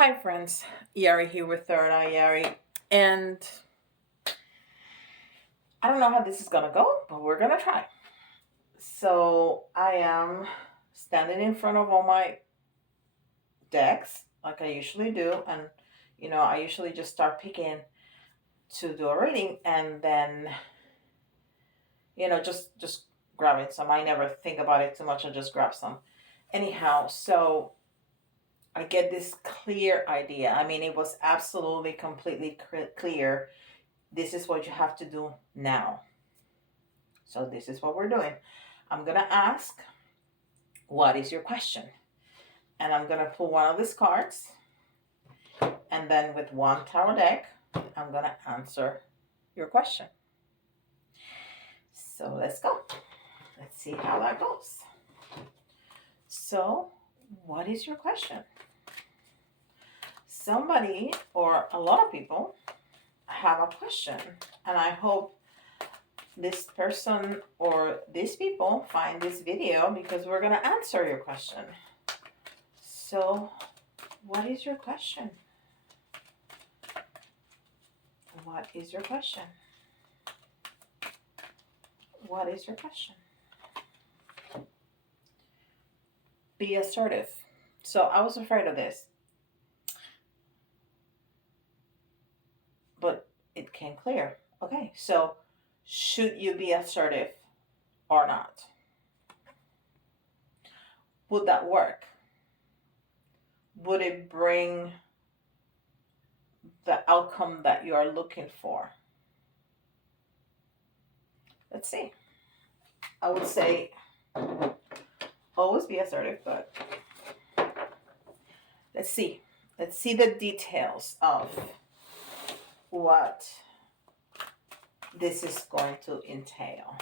Hi friends, Yari here with Third Eye Yari, and I don't know how this is gonna go, but we're gonna try. So I am standing in front of all my decks like I usually do, and I usually just start picking to do a reading, and then just grabbing some. I never think about it too much. I just grab some. Anyhow, so I get this clear idea. I mean, it was absolutely completely clear. This is what you have to do now. So this is what we're doing. I'm going to ask, what is your question? And I'm going to pull one of these cards. And then with one tarot deck, I'm going to answer your question. So let's go. Let's see how that goes. So what is your question? Somebody or a lot of people have a question. And I hope this person or these people find this video because we're going to answer your question. So, what is your question? What is your question? What is your question? Be assertive. So, I was afraid of this, but it came clear. Okay, so should you be assertive or not? Would that work? Would it bring the outcome that you are looking for? Let's see. I would say always be assertive, but let's see. Let's see the details of what this is going to entail.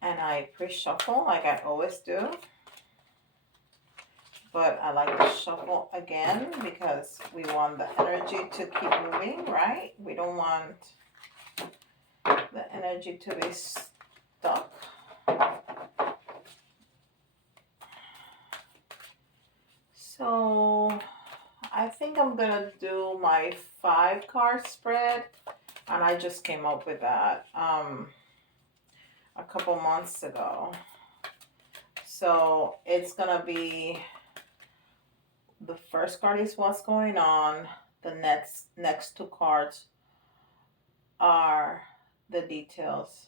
And I pre-shuffle like I always do. But I like to shuffle again because we want the energy to keep moving, right? We don't want the energy to be stuck. So I think I'm gonna do my 5-card spread, and I just came up with that a couple months ago. So it's gonna be, the first card is what's going on. The next 2 cards are the details.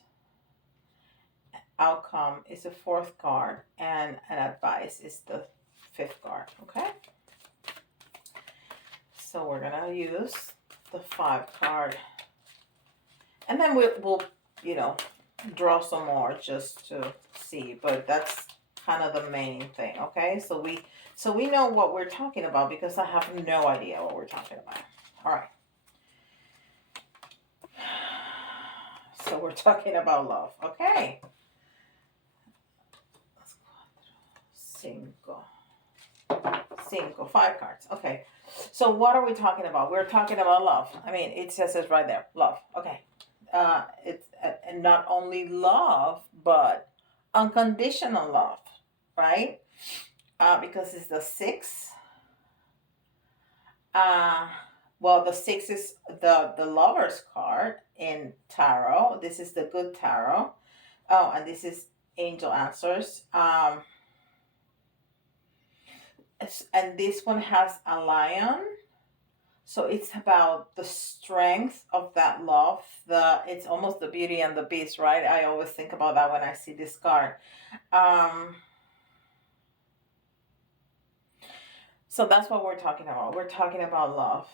Outcome is the 4th card, and an advice is the 5th card. Okay. So we're gonna use the 5 card, and then we'll draw some more just to see. But that's kind of the main thing. Okay. So we know what we're talking about because I have no idea what we're talking about. All right. So we're talking about love. Okay. Cinco, 5 cards. Okay. So what are we talking about? We're talking about love. I mean, it says it right there. Love. Okay. It's and not only love, but unconditional love, right? Because it's the 6. Well, the 6 is the Lover's card in tarot. This is the good tarot. Oh, and this is angel answers. And this one has a lion. So it's about the strength of that love. It's almost the Beauty and the Beast, right? I always think about that when I see this card. So that's what we're talking about. We're talking about love.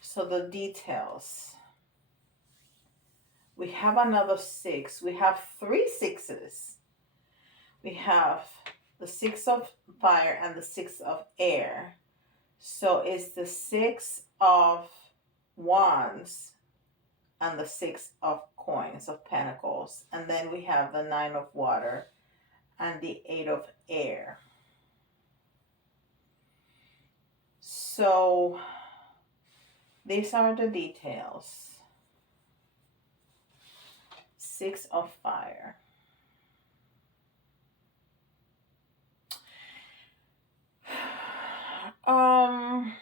So the details. We have another 6. We have 3 6s. We have the 6 of fire and the 6 of air. So it's the 6 of wands and the 6 of coins, of pentacles. And then we have the 9 of water and the 8 of air. So These are the details. Six of Fire. Um,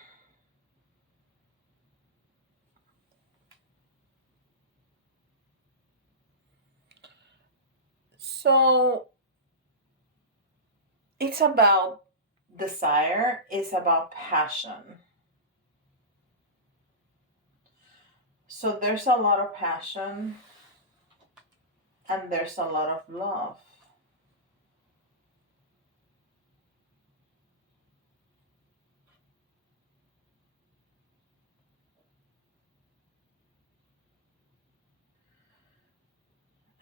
so it's about desire, it's about passion. So there's a lot of passion and there's a lot of love.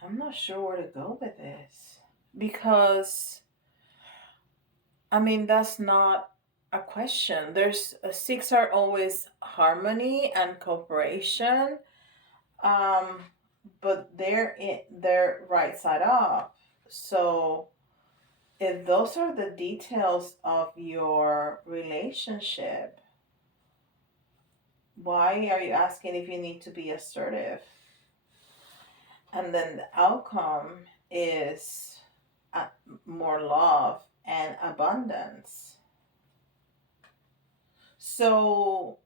I'm not sure where to go with this because I mean that's not a question. There's six are always harmony and cooperation, um, but they're right side up. So if those are the details of your relationship, why are you asking if you need to be assertive? And then the outcome is uh, more love and abundance. So,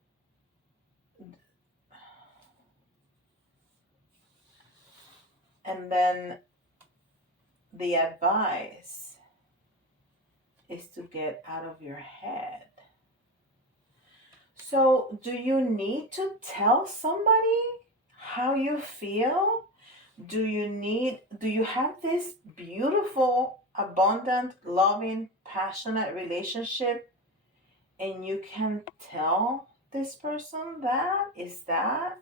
and then the advice is to get out of your head. So, do you need to tell somebody how you feel? Do you have this beautiful, abundant, loving, passionate relationship and you can tell this person that? Is that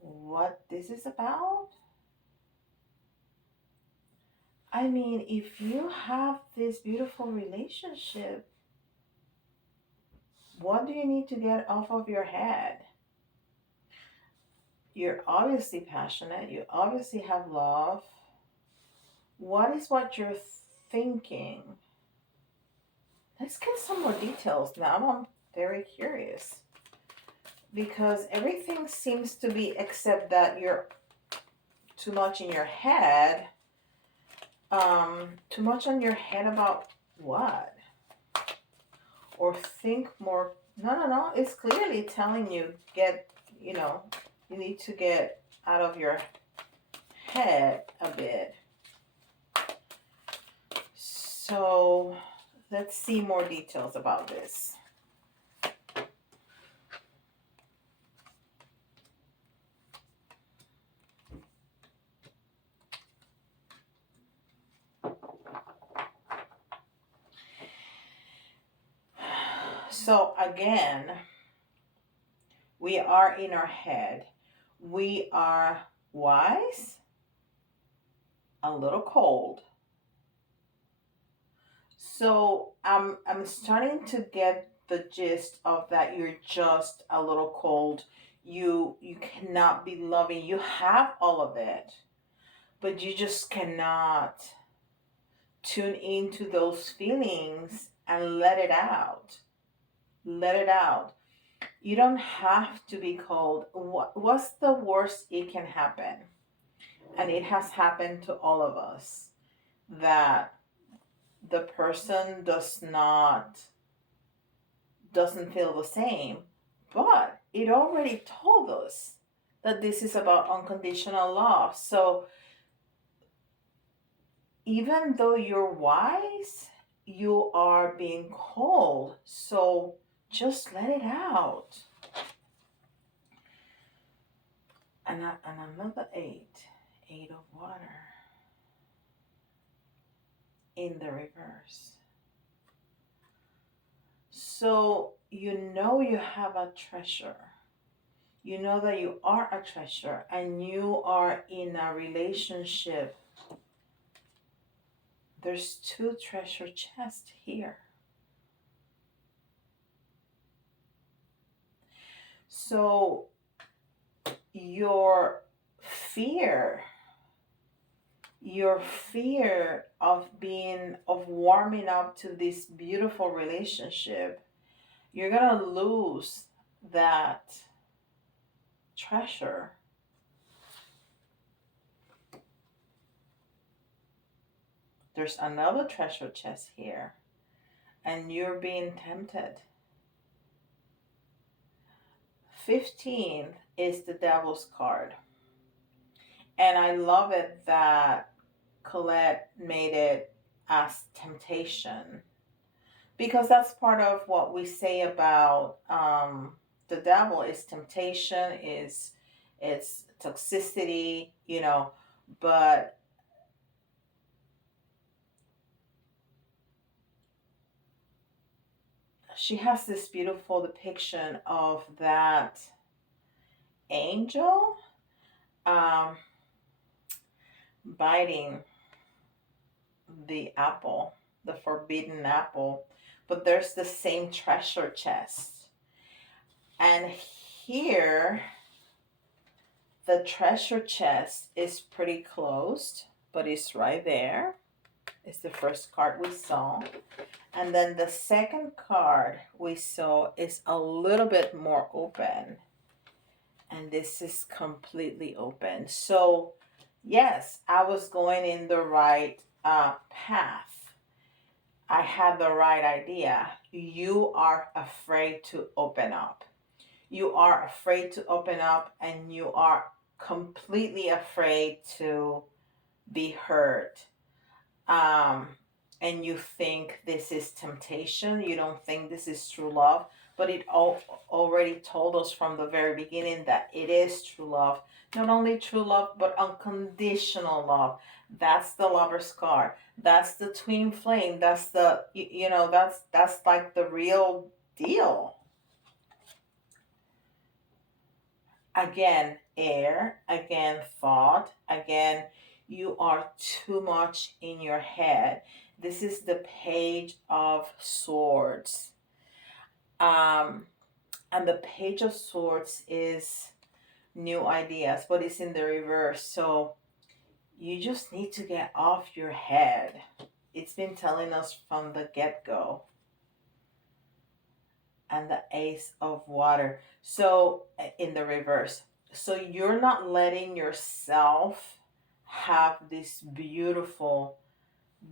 what this is about? I mean, if you have this beautiful relationship, what do you need to get off of your head? You're obviously passionate, you obviously have love. What is what you're thinking? Let's get some more details now. I'm very curious because everything seems to be except that you're too much in your head. Too much on your head about what? Or think more. No, no, no. It's clearly telling you you know, you need to get out of your head a bit. So let's see more details about this. So again, we are in our head. We are wise, a little cold. So I'm starting to get the gist of that you're just a little cold. You cannot be loving. You have all of it, but you just cannot tune into those feelings and let it out. Let it out. You don't have to be cold. What's the worst it can happen? And it has happened to all of us that the person doesn't feel the same, but it already told us that this is about unconditional love. So even though you're wise, you are being cold. So just let it out. And another eight of water in the reverse. So you know you have a treasure. You know that you are a treasure and you are in a relationship. There's two treasure chests here. So your fear your fear of warming up to this beautiful relationship, you're gonna lose that treasure. There's another treasure chest here, and you're being tempted. 15 is the devil's card. And I love it that Colette made it as temptation, because that's part of what we say about the devil is temptation, is it's toxicity, but she has this beautiful depiction of that angel um, biting the apple, the forbidden apple, but there's the same treasure chest. And here, the treasure chest is pretty closed, but it's right there. It's the first card we saw. And then the second card we saw is a little bit more open. And this is completely open. So, yes, I was going in the right path. I had the right idea. You are afraid to open up. You are afraid to open up, and you are completely afraid to be hurt. Um, and you think this is temptation. You don't think this is true love. But it already told us from the very beginning that it is true love. Not only true love, but unconditional love. That's the lover's card. That's the twin flame. That's the, that's like the real deal. Again, air, again, thought, again, you are too much in your head. This is the Page of Swords. And the Page of Swords is new ideas, but it's in the reverse. So you just need to get off your head. It's been telling us from the get-go. And the Ace of Water. So in the reverse. So you're not letting yourself have this beautiful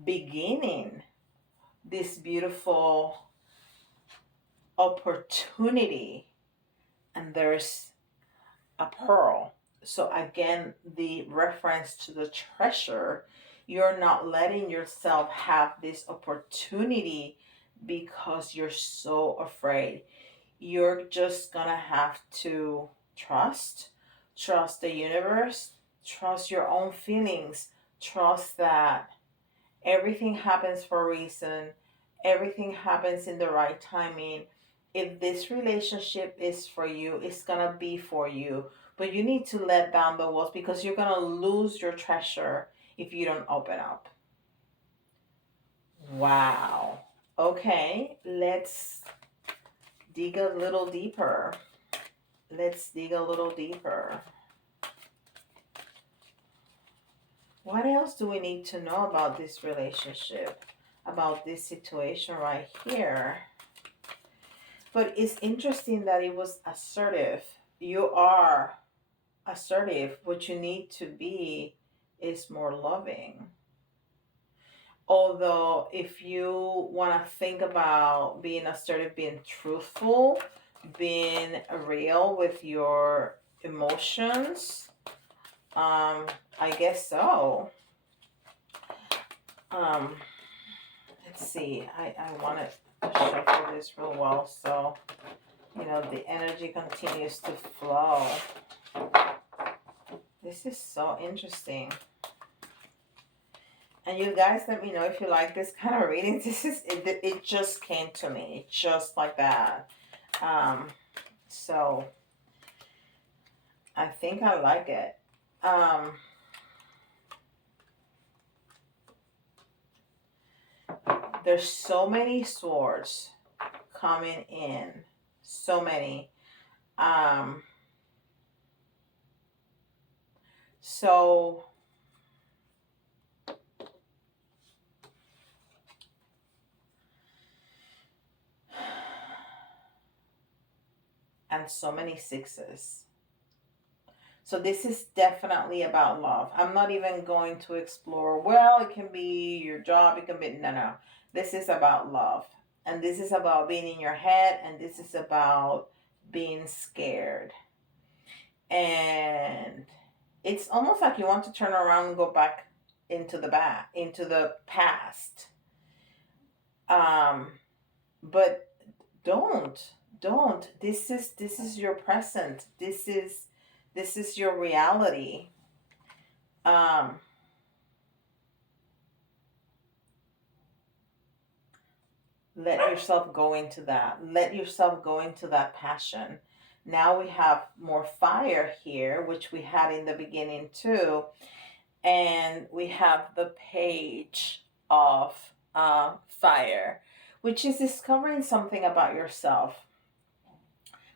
beginning, this beautiful opportunity. And there's a pearl. So again, the reference to the treasure, you're not letting yourself have this opportunity because you're so afraid. You're just gonna have to trust the universe, trust your own feelings, trust that everything happens for a reason, everything happens in the right timing. If this relationship is for you, it's gonna be for you. But you need to let down the walls, because you're gonna lose your treasure if you don't open up. Wow. Okay, let's dig a little deeper. Let's dig a little deeper. What else do we need to know about this relationship? About this situation right here? But it's interesting that it was assertive. You are assertive. What you need to be is more loving. Although, if you want to think about being assertive, being truthful, being real with your emotions, I guess so. Let's see. I want to shuffle this real well, so the energy continues to flow. This is so interesting. And you guys, let me know if you like this kind of reading. This is it just came to me just like that. So I think I like it. There's so many swords coming in. So many. So and so many sixes. So this is definitely about love. I'm not even going to explore, well, it can be your job, it can be, no, no. This is about love. And this is about being in your head, and this is about being scared. And it's almost like you want to turn around and go back into the past. But don't. This is your present. This is your reality. Um, let yourself go into that. Let yourself go into that passion. Now we have more fire here, which we had in the beginning too. And we have the page of fire, which is discovering something about yourself,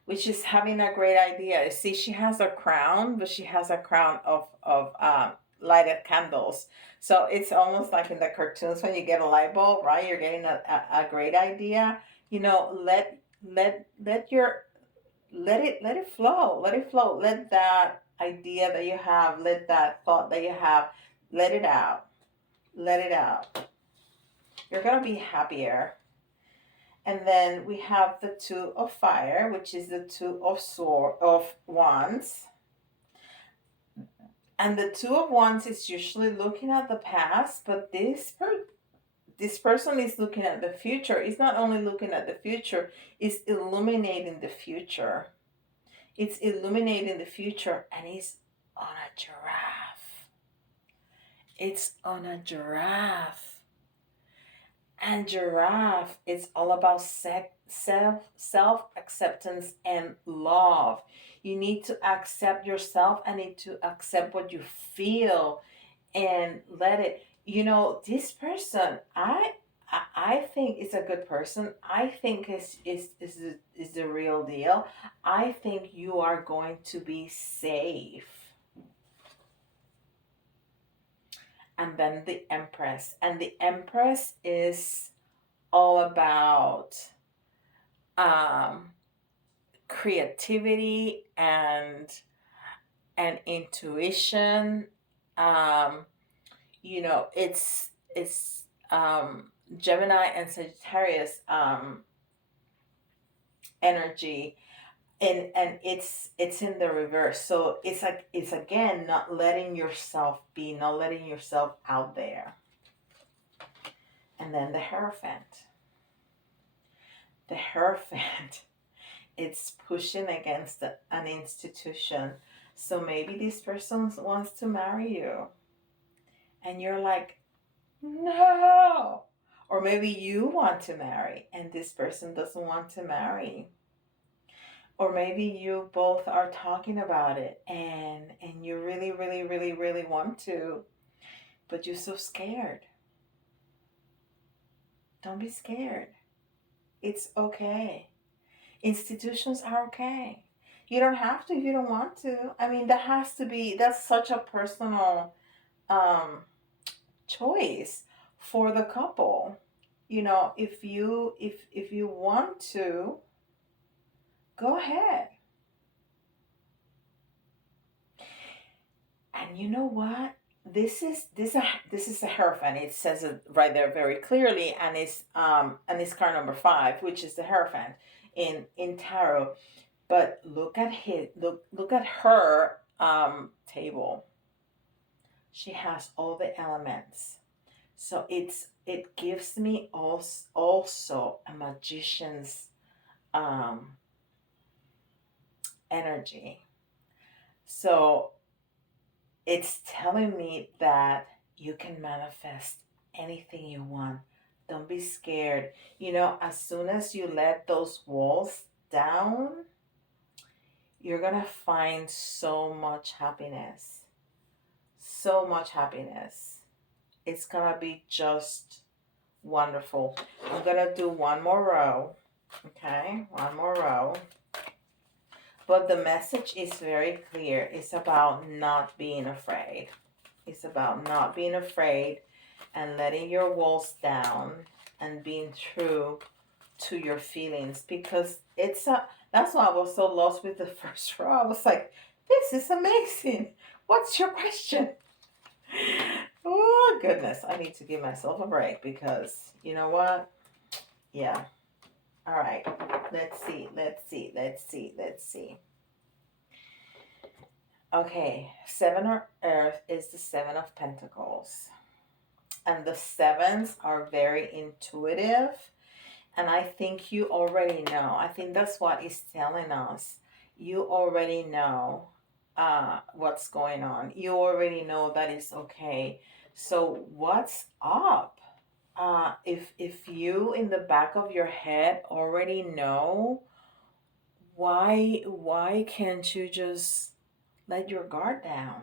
which is having a great idea. See, she has a crown, but she has a crown of lighted candles. So it's almost like in the cartoons when you get a light bulb, right? You're getting a great idea. Let it flow. Let it flow. Let that idea that you have, let that thought that you have, let it out. Let it out. You're gonna be happier. And then we have the two of fire, which is the two of wands. And the two of wands is usually looking at the past, but this person is looking at the future. It's not only looking at the future, it's illuminating the future. It's illuminating the future, and it's on a giraffe. It's on a giraffe. And giraffe is all about self-acceptance and love. You need to accept yourself and need to accept what you feel and let it. This person, I think is a good person. I think is the real deal. I think you are going to be safe. And then the Empress. And the Empress is all about creativity and intuition. It's Gemini and Sagittarius energy, and it's in the reverse. So it's again not letting yourself be, not letting yourself out there. And then the Hierophant. The Hierophant, it's pushing against an institution. So maybe this person wants to marry you, and you're like, no. Or maybe you want to marry, and this person doesn't want to marry. Or maybe you both are talking about it, and you really, really, really, really want to, but you're so scared. Don't be scared. It's okay. Institutions are okay. You don't have to if you don't want to. I mean, that's such a personal choice for the couple. If you want to, go ahead. And you know what? This is a Hierophant. It says it right there very clearly, and it's card number 5, which is the Hierophant in tarot. But look at her table. She has all the elements. So it gives me also a magician's energy. So it's telling me that you can manifest anything you want. Don't be scared. As soon as you let those walls down, you're going to find so much happiness. So much happiness. It's going to be just wonderful. I'm going to do one more row. Okay, one more row. But the message is very clear. It's about not being afraid. It's about not being afraid and letting your walls down and being true to your feelings, because That's why I was so lost with the first row. I was like, this is amazing. What's your question? Oh, goodness. I need to give myself a break because you know what? Yeah. All right. Let's see. Let's see. Let's see. Let's see. Okay. Seven of Earth is the Seven of Pentacles. And the sevens are very intuitive. And I think you already know. I think that's what it's telling us. You already know what's going on. You already know that it's okay. So what's up? If you in the back of your head already know, why can't you just let your guard down?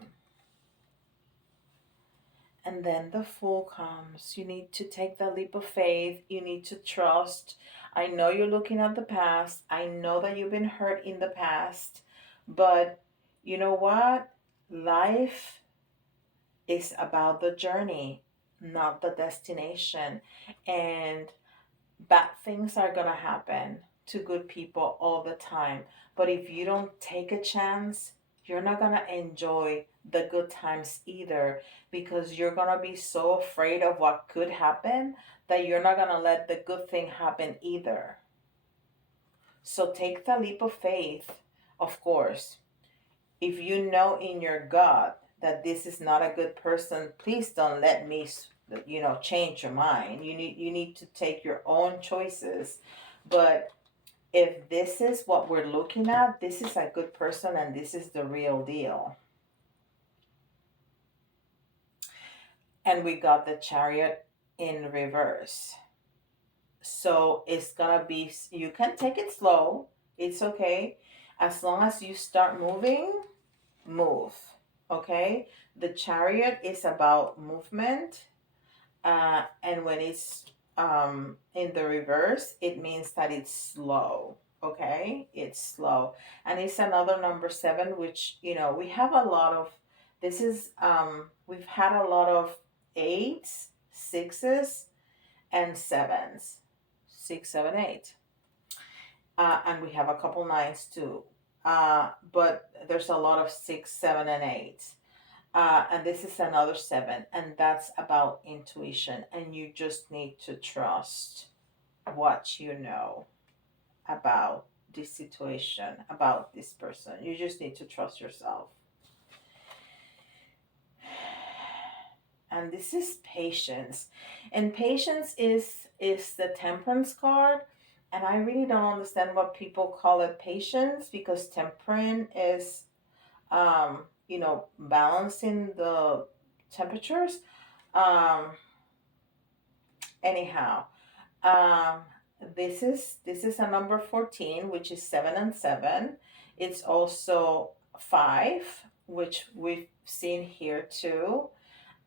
And then the Fool comes. You need to take the leap of faith. You need to trust. I know you're looking at the past. I know that you've been hurt in the past. But you know what? Life is about the journey, not the destination. And bad things are going to happen to good people all the time. But if you don't take a chance, you're not going to enjoy the good times either, because you're going to be so afraid of what could happen that you're not going to let the good thing happen either. So take the leap of faith, of course. If you know in your gut that this is not a good person, please don't let me, change your mind. You need to take your own choices. But if this is what we're looking at, this is a good person and this is the real deal. And we got the Chariot in reverse. So it's gonna be, you can take it slow. It's okay. As long as you start moving, move. Okay? The Chariot is about movement. And when it's in the reverse, it means that it's slow. Okay? It's slow. And it's another number seven, which, we have a lot of, this is, we've had a lot of eights, sixes, and sevens. Six, seven, eight. And we have a couple nines too. But there's a lot of six, seven, and eight. And this is another seven, and that's about intuition. And you just need to trust what you know about this situation, about this person. You just need to trust yourself. And this is patience. And patience is the Temperance card. And I really don't understand what people call it patience, because temperance is balancing the temperatures. Um, anyhow, um, this is a number 14, which is 7 and 7. It's also 5, which we've seen here too,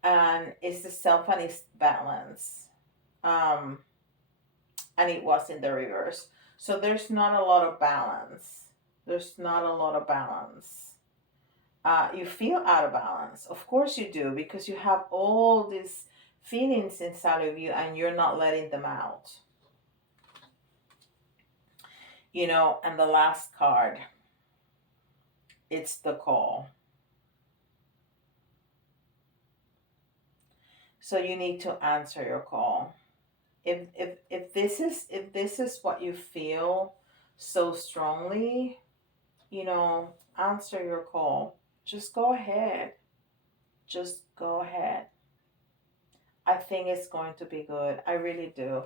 and it's the self and it's balance. Um, and it was in the reverse. So there's not a lot of balance. There's not a lot of balance. You feel out of balance. Of course you do, because you have all these feelings inside of you and you're not letting them out. And the last card, it's the call. So you need to answer your call. If this is what you feel so strongly, answer your call. Just go ahead. Just go ahead. I think it's going to be good. I really do.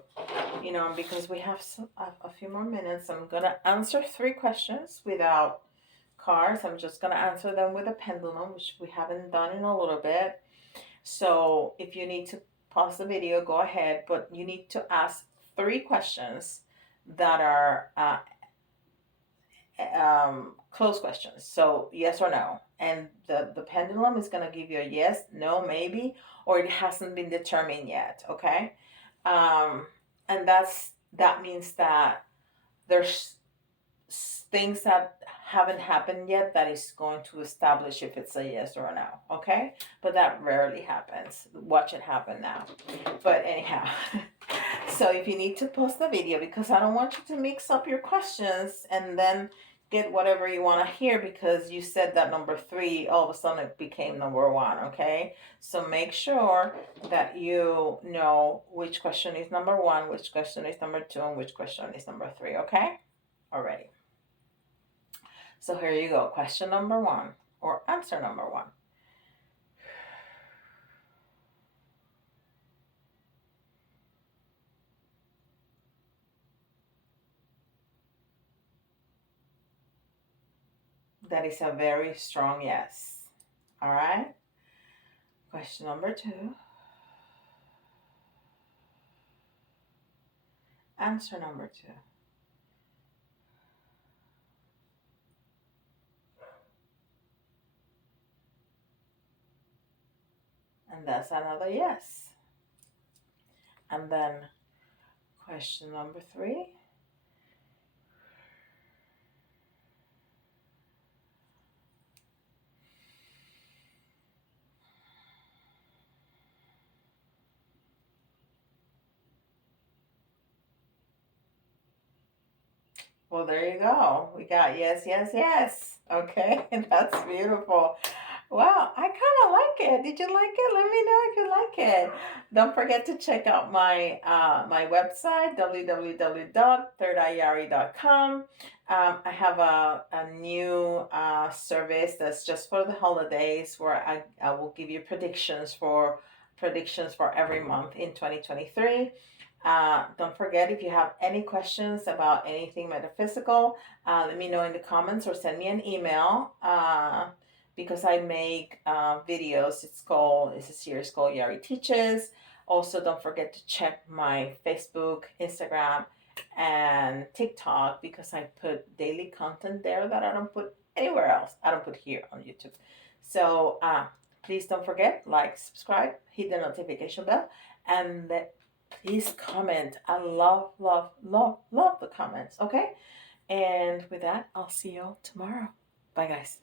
Because we have a few more minutes, I'm going to answer 3 questions without cards. I'm just going to answer them with a pendulum, which we haven't done in a little bit. So if you need to pause the video, go ahead. But you need to ask 3 questions that are close questions. So yes or no. And the pendulum is going to give you a yes, no, maybe, or it hasn't been determined yet. Okay. And that means that there's things that haven't happened yet that is going to establish if it's a yes or a no, okay? But that rarely happens. Watch it happen now. But anyhow, so if you need to post the video, because I don't want you to mix up your questions and then get whatever you want to hear because you said that number 3, all of a sudden it became number 1, okay? So make sure that you know which question is number 1, which question is number 2, and which question is number 3, okay? Alrighty. So here you go. Question number 1, or answer number 1. That is a very strong yes. All right. Question number 2. Answer number 2. And that's another yes. And then question number 3. Well, there you go. We got yes, yes, yes. Okay, that's beautiful. Wow, I kind of like it. Did you like it? Let me know if you like it. Don't forget to check out my website, www.thirdeyeyari.com. I have a new service that's just for the holidays where I will give you predictions for every month in 2023. Don't forget, if you have any questions about anything metaphysical, let me know in the comments or send me an email. Because I make videos. It's a series called Yari Teaches. Also, don't forget to check my Facebook, Instagram, and TikTok because I put daily content there that I don't put anywhere else. I don't put here on YouTube. So please don't forget, like, subscribe, hit the notification bell, and please comment. I love, love, love, love the comments. Okay. And with that, I'll see y'all tomorrow. Bye, guys.